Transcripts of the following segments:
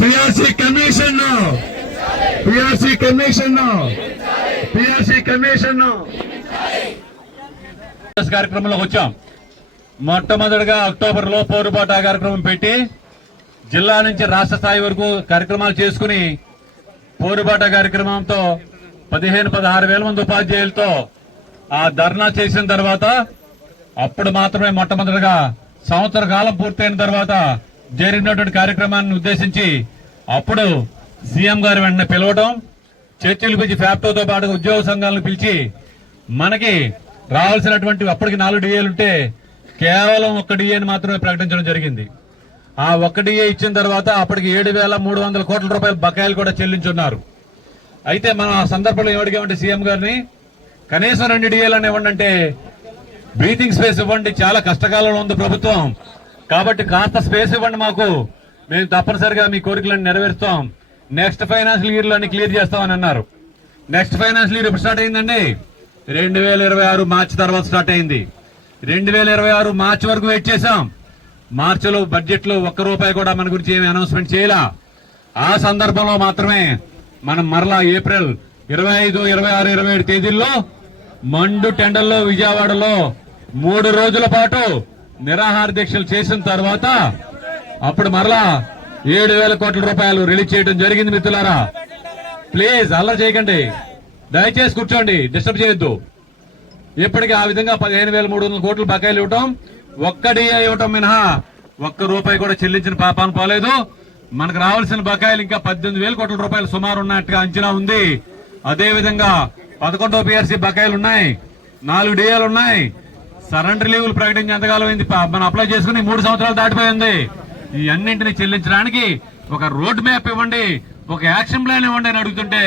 PRC commission కార్యక్రమంలోకి వచ్చాం. మొట్టమొదటిగా అక్టోబర్లో పోరుబాట కార్యక్రమం పెట్టి జిల్లా నుంచి రాష్ట్ర స్థాయి వరకు కార్యక్రమాలు చేసుకుని పోరుబాట కార్యక్రమంతో 15-16 వేల మంది ఉపాధ్యాయులతో ఆ ధర్నా చేసిన తర్వాత అప్పుడు మాత్రమే మొట్టమొదటిగా సంవత్సర కాలం పూర్తయిన తర్వాత జరిగినటువంటి కార్యక్రమాన్ని ఉద్దేశించి అప్పుడు సీఎం గారు వెంటనే పిలవడం, చర్చలు పిలిచి ఫ్యాప్టోతో పాటు ఉద్యోగ సంఘాలను పిలిచి మనకి రావాల్సినటువంటి అప్పటికి 4 డిఏలు ఉంటే కేవలం 1 డిఏని మాత్రమే ప్రకటించడం జరిగింది. ఆ 1 డిఏ ఇచ్చిన తర్వాత అప్పటికి 7,300 కోట్ల రూపాయల బకాయిలు కూడా చెల్లించున్నారు. అయితే మనం ఆ సందర్భంలో ఏమడిగామంటే సీఎం గారిని కనీసం 2 డిఏలను ఇవ్వండి అంటే బ్రీతింగ్ స్పేస్ ఇవ్వండి, చాలా కష్టకాలంలో ఉంది ప్రభుత్వం కాబట్టి కాస్త స్పేస్ ఇవ్వండి మాకు, మేము తప్పనిసరిగా మీ కోరికలను నెరవేరుస్తాం, నెక్స్ట్ ఫైనాన్షియల్ ఇయర్ లోని క్లియర్ చేస్తామని అన్నారు. నెక్స్ట్ ఫైనాన్షియల్ ఇయర్ ఎప్పుడు స్టార్ట్ అయిందండి? 2026 మార్చి తర్వాత స్టార్ట్ అయింది. 2026 మార్చి వరకు వెయిట్ చేశాం. మార్చిలో బడ్జెట్ లో 1 రూపాయి కూడా మన గురించి ఏమి అనౌన్స్మెంట్ చేయలా. ఆ సందర్భంలో మాత్రమే మనం మరలా ఏప్రిల్ 25, 26, 27 తేదీల్లో మండు టెండర్లో విజయవాడలో 3 రోజుల పాటు నిరాహార దీక్షలు చేసిన తర్వాత అప్పుడు మరలా 7,000 కోట్ల రూపాయలు రిలీజ్ చేయడం జరిగింది. మిత్రులారా ప్లీజ్ అల్లరి చేయకండి, దయచేసి కూర్చోండి, డిస్టర్బ్ చేయొద్దు. ఇప్పటికీ ఆ విధంగా 15,300 కోట్లు బకాయిలు ఇవ్వటం, 1 డిఏ ఇవ్వటం మినహా 1 రూపాయి కూడా చెల్లించిన పాపాను పోలేదు. మనకు రావాల్సిన బకాయిలు ఇంకా 18,000 కోట్ల రూపాయలు సుమారు ఉన్నట్టుగా అంచనా ఉంది. అదేవిధంగా 11వ పిఆర్సీ బకాయిలు ఉన్నాయి, 4 డిఏలు ఉన్నాయి. సరెండర్ లీవులు ప్రకటించి ఎంతకాలం అయింది? మనం అప్లై చేసుకుని 3 సంవత్సరాలు దాటిపోయింది. ఈ అన్నింటినీ చెల్లించడానికి ఒక రోడ్ మ్యాప్ ఇవ్వండి, ఒక యాక్షన్ ప్లాన్ ఇవ్వండి అని అడుగుతుంటే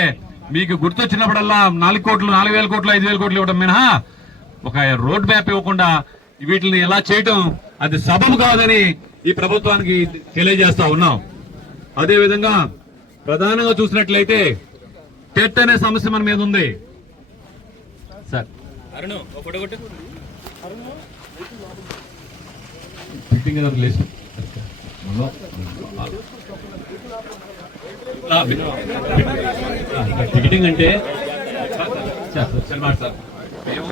మీకు గుర్తొచ్చినప్పుడల్లా 4 కోట్లు, 4,000 కోట్లు, 5,000 కోట్లు ఇవ్వడం మినహా ఒక రోడ్ మ్యాప్ ఇవ్వకుండా వీటిని ఎలా చేయటం అది సబబు కాదని ఈ ప్రభుత్వానికి తెలియజేస్తా ఉన్నాం. అదేవిధంగా ప్రధానంగా చూసినట్లయితే టెట్ అనే సమస్య మన మీద ఉంది. సార్ టికెటింగ్ అంటే సార్ మేము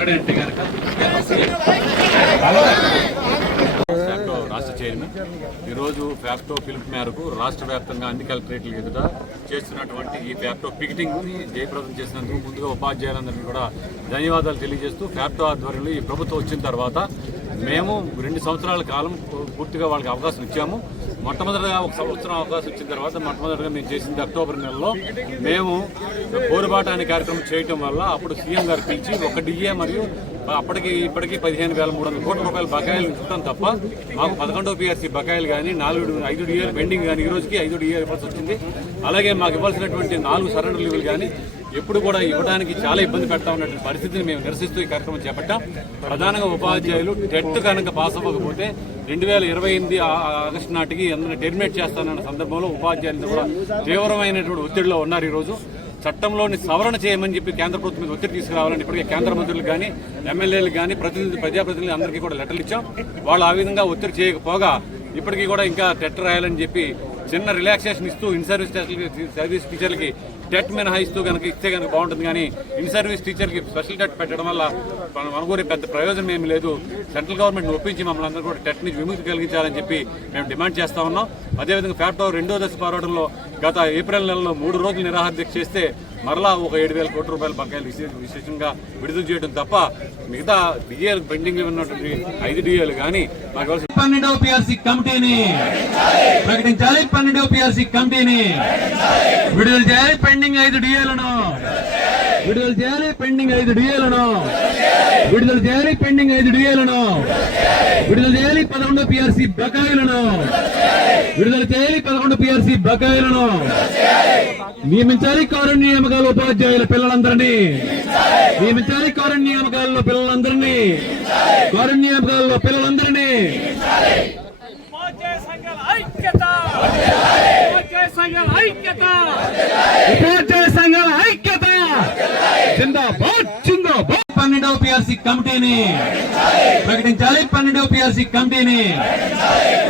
అంటే కనుక రాష్ట్ర చైర్మన్ ఈరోజు ఫ్యాక్టో పిలుపు మేరకు రాష్ట్ర వ్యాప్తంగా అన్ని కలెక్టరేట్ల ఎదుట చేస్తున్నటువంటి ఈ ఫ్యాక్టో పికెటింగ్ ని జయప్రదం చేసినందుకు ముందుగా ఉపాధ్యాయులందరికీ కూడా ధన్యవాదాలు తెలియజేస్తూ ఫ్యాక్టో ఆధ్వర్యంలో ఈ ప్రభుత్వం వచ్చిన తర్వాత మేము 2 సంవత్సరాల కాలం పూర్తిగా వాళ్ళకి అవకాశం ఇచ్చాము. మొట్టమొదటిగా 1 సంవత్సరం అవకాశం ఇచ్చిన తర్వాత మొట్టమొదటిగా మేము చేసింది అక్టోబర్ నెలలో మేము పోరుబాట అనే కార్యక్రమం చేయటం వల్ల అప్పుడు సీఎం గారు పిలిచి 1 డిఏ మరియు అప్పటికి ఇప్పటికీ 15,300 కోట్ల రూపాయల బకాయిలు ఇస్తాం తప్ప మాకు 11వ పిఆర్సీ బకాయిలు కానీ 5 డిఏలు పెండింగ్ కానీ ఈ రోజుకి 5 డిఏ ఇవ్వాల్సి వచ్చింది. అలాగే మాకు ఇవ్వాల్సినటువంటి 4 సరెండర్ లీవులు కానీ ఎప్పుడు కూడా ఇవ్వడానికి చాలా ఇబ్బంది పెడతా ఉన్నటువంటి పరిస్థితిని మేము నిరసిస్తూ ఈ కార్యక్రమం చేపట్టాం. ప్రధానంగా ఉపాధ్యాయులు టెట్ కనుక పాస్ అవ్వకపోతే 2028 ఆగస్టు నాటికి అందరినీ టెర్మినేట్ చేస్తానన్న సందర్భంలో ఉపాధ్యాయులు కూడా తీవ్రమైనటువంటి ఒత్తిడిలో ఉన్నారు. ఈరోజు చట్టంలోని సవరణ చేయమని చెప్పి కేంద్ర ప్రభుత్వం మీద ఒత్తిడి తీసుకురావాలని ఇప్పటికే కేంద్ర మంత్రులు కానీ ఎమ్మెల్యేలు కానీ ప్రజాప్రతినిధులు అందరికీ కూడా లెటర్లు ఇచ్చాం. వాళ్ళు ఆ విధంగా ఒత్తిడి చేయకపోగా ఇప్పటికీ కూడా ఇంకా టెట్ రాయాలని చెప్పి చిన్న రిలాక్సేషన్ ఇస్తూ ఇన్ సర్వీస్ టీచర్లకి టెట్ మినహాయిస్తూ కనుక ఇస్తే కనుక బాగుంటుంది. కానీ ఇన్ సర్వీస్ టీచర్కి స్పెషల్ టెట్ పెట్టడం వల్ల మనకు పెద్ద ప్రయోజనం ఏమీ లేదు. సెంట్రల్ గవర్నమెంట్ ఒప్పించి మమ్మల్ని అందరూ కూడా టెట్ నుంచి విముక్తి కలిగించాలని చెప్పి మేము డిమాండ్ చేస్తా ఉన్నాం. అదేవిధంగా ఫ్యాక్టో 2వ దశ పోరాటంలో గత ఏప్రిల్ నెలలో 3 రోజులు నిరాహార దీక్ష చేస్తే మరలా ఒక 7,000 కోట్ల రూపాయల బకాయిలు విశేషంగా విడుదల చేయడం తప్ప మిగతా డిఏలు పెండింగ్ ఉన్నటువంటి 5 డిఏలు కానీ మాకు 12వ పిఆర్సీ కమిటీని ప్రకటించాలి. 12వ పిఆర్సీ కమిటీని విడుదల చేయాలి. పెండింగ్ 5 డిఏలను విడుదల చేయాలి. పెండింగ్ 5 డిఏలను విడుదల చేయాలి. పెండింగ్ 5 డిఏలను విడుదల చేయాలి. 11వ పిఆర్సీ బకాయిలను విడుదల చేయాలి. 11వ పిఆర్సీ బకాయిలను నియమించాలి. కారుణ్య నియామకాల ఉపాధ్యాయుల పిల్లలందరినీ నియమించాలి. కారుణ్య నియామకాలలో పిల్లలందరినీ కారుణ్యామకాలలో పిల్లలందరినీ ఉపాధ్యాయ సంఘాల ఐక్యత, ఉపాధ్యాయ సంఘాల ఐక్యత, ఉపాధ్యాయ సంఘాల ఐక్యత జిందాబాద్ జిందాబాద్. 12వ పిఆర్సీ కమిటీని ప్రకటించాలి. 12వ పిఆర్సీ కమిటీని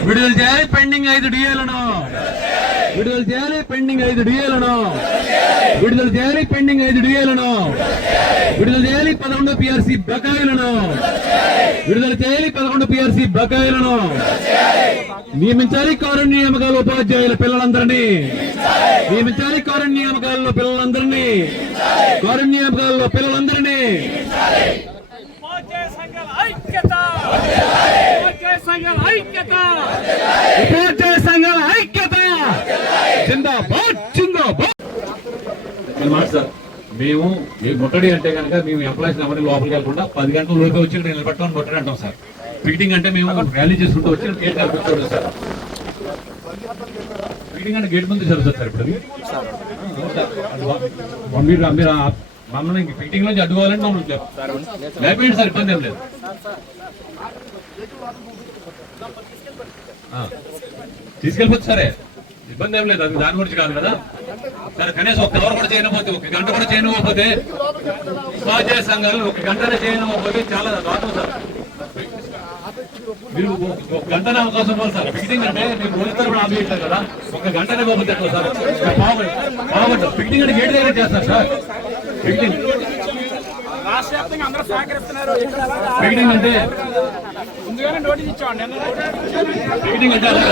విడుదల చేయాలి. పెండింగ్ 5 డిఏలను విడుదల చేయాలి. పెండింగ్ 5 డిఏలను విడుదల చేయాలి. పెండింగ్ 5 డిఏలను విడుదల చేయాలి. 11వ పిఆర్సీ బకాయిలను విడుదల చేయాలి. 11వ పిఆర్సీ బకాయిలను నియమించాలి. కారుణ్య నియామకాల ఉపాధ్యాయుల పిల్లలందరినీ నియమించాలి. కారుణ్య నియామకాలలో పిల్లలందరినీ కారుణ్య నియామకాలలో పిల్లలందరినీ ఉపాధ్యాయ సంఘాల ఐక్యత, ఉపాధ్యాయ సంఘాల ఐక్యత, ఉపాధ్యాయ సంఘాల ఐక్యత జిందాబాద్ జిందాబాద్. సార్ మేము ముట్టడి అంటే కనుక మేము ఎంప్లాయీస్ ఎవరిని లోపలికి వెళ్ళకుండా 10 గంటల లోపే వచ్చి ఇక్కడ నిలబెట్టమని ముట్టడి అంటాం సార్. మీటింగ్ అంటే మేము ర్యాలీ చేసుకుంటూ వచ్చి గేట్ కూర్చోండి సార్. మీటింగ్ అంటే గేట్ ముందు జరుగుతుంది సార్. ఇప్పుడు మీరు మమ్మల్ని మీటింగ్ నుంచి అడ్డుకోవాలని మమ్మల్ని లేకపోయింది సార్. ఇబ్బంది ఏం లేదు. తీసుకెళ్ళిపోతుంది సరే, ఇబ్బంది ఏం లేదు. అది దాని గురించి కాదు కదా సరే. కనీసం 1 అవర్ కూడా చేయకపోతే, 1 గంట కూడా చేయకపోతే, ఉపాధ్యాయ సంఘాలు 1 గంటనే చేయకపోతే చాలా దారుణం సార్. మీరు 1 గంటనే అవకాశం ఇవ్వాలి సార్. మీటింగ్ అంటే మీరు రోజు తరపున ఆపేస్తారు కదా, 1 గంటనే పోతే ఎట్లా సార్? బాగుంటుంది. మీటింగ్ అంటే గేట్ దగ్గర చేస్తారు సార్. మీటింగ్ రాష్ట్ర వ్యాప్తంగా అందరూ సహకరిస్తున్నారు. మీటింగ్ అంటే ముందుగానే నోటీస్ ఇచ్చామండి. మీటింగ్ అంటే అలా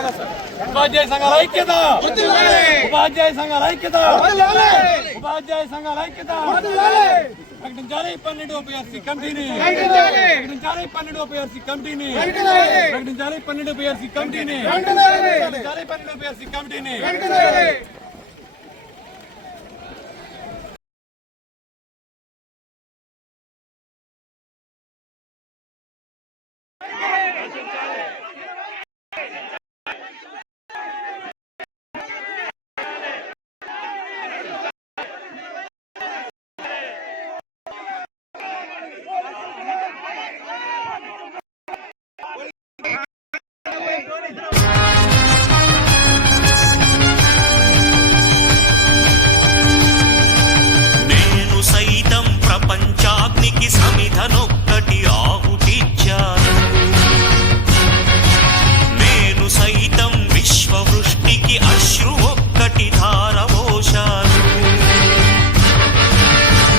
కాదు సార్. ఉపాధ్యాయ సంఘాల ఐక్యత, ఉపాధ్యాయ సంఘాల ఐక్యత, ఉపాధ్యాయ సంఘాల ఐక్యత ప్రకటించాలి. 12వ పిఆర్సీ కమిటీని ప్రకటించాలి. 12వ పిఆర్సీ కమిటీని ప్రకటించాలి. 12వ పిఆర్సీ కమిటీని ప్రకటించాలి. 12వ పిఆర్సీ కమిటీని ప్రపంచాగ్నికి సమిధనొక్కటి ఆహుతిచ్చాను. నేను సైతం విశ్వవృష్టికి అశ్రు ఒక్కటి ధారవోశాను.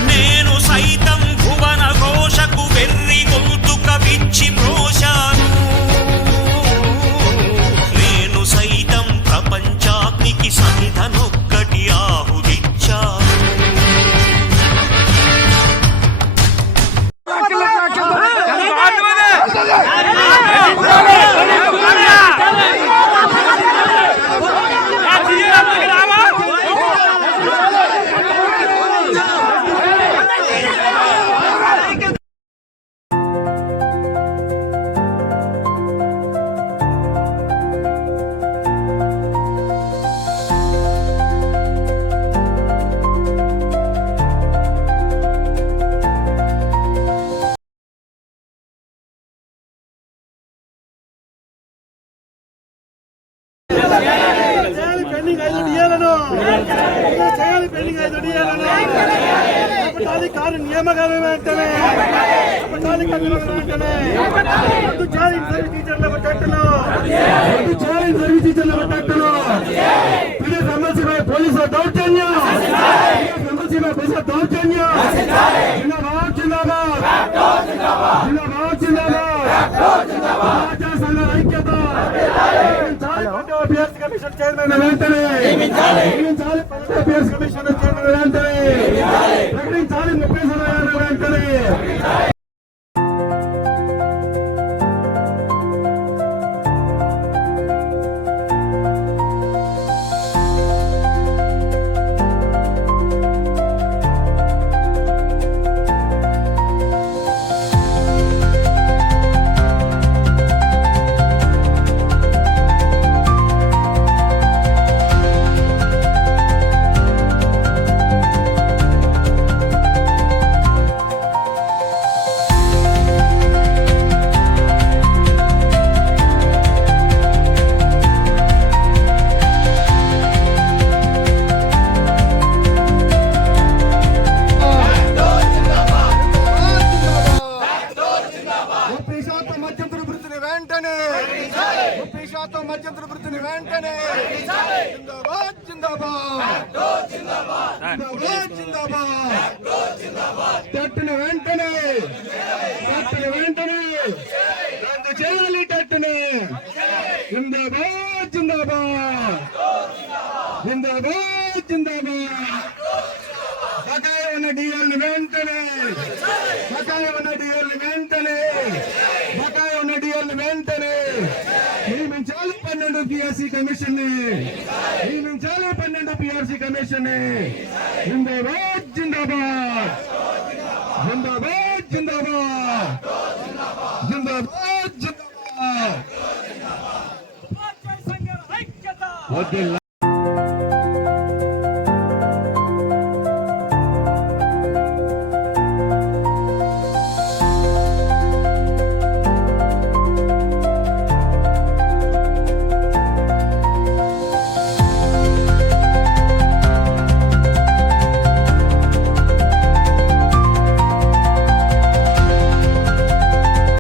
నేను సైతం భువన ఘోషకు వెర్రి గొంతుక విచ్చి ప్రోశాను. నేను సైతం ప్రపంచాగ్నికి సమిధనొక్కటి ఆహుతిచ్చాను. పెండింగ్ 5 డిఏలను చేయాలి. పెండింగ్ 5 డిఏలను అప్పటాలి. కారు నియామకాలు వెంటనే అప్పటాలి. వెంటనే రద్దు చేయాలి. సర్వీస్ టీచర్ల బట్టలు రద్దు చేయాలి. సర్వీస్ టీచర్ల బట్టలు సమస్యపై పోలీసుల దౌర్జన్యం, సమస్యపై పోలీసుల దౌర్జన్యం. జిందాబాద్ జిందాబాద్ జిందాబాద్ జిందాబాద్. సంఘాల ఐక్యత కమిషన్ చైర్మన్ వెంటనే ప్రకటించాలి. 12వ కమిషన్ చైర్మన్ వెంటనే ప్రకటించాలి. 30 సమయాలు వెంటనే వెంటనే 30% మధ్యంతర వృత్తిని వెంటనే జిందాబాద్ జిందాబాద్ జిందాబాద్ జిందాబాద్ టట్టును వెంటనే రద్దు చేయాలి టట్టుని జిందాబాద్ జిందాబాద్ బకాయి ఉన్న డిఎల్ని వెంటనే నియమించాలి 12 పిఆర్సీ కమిషన్ ని జిందాబాద్ జిందాబాద్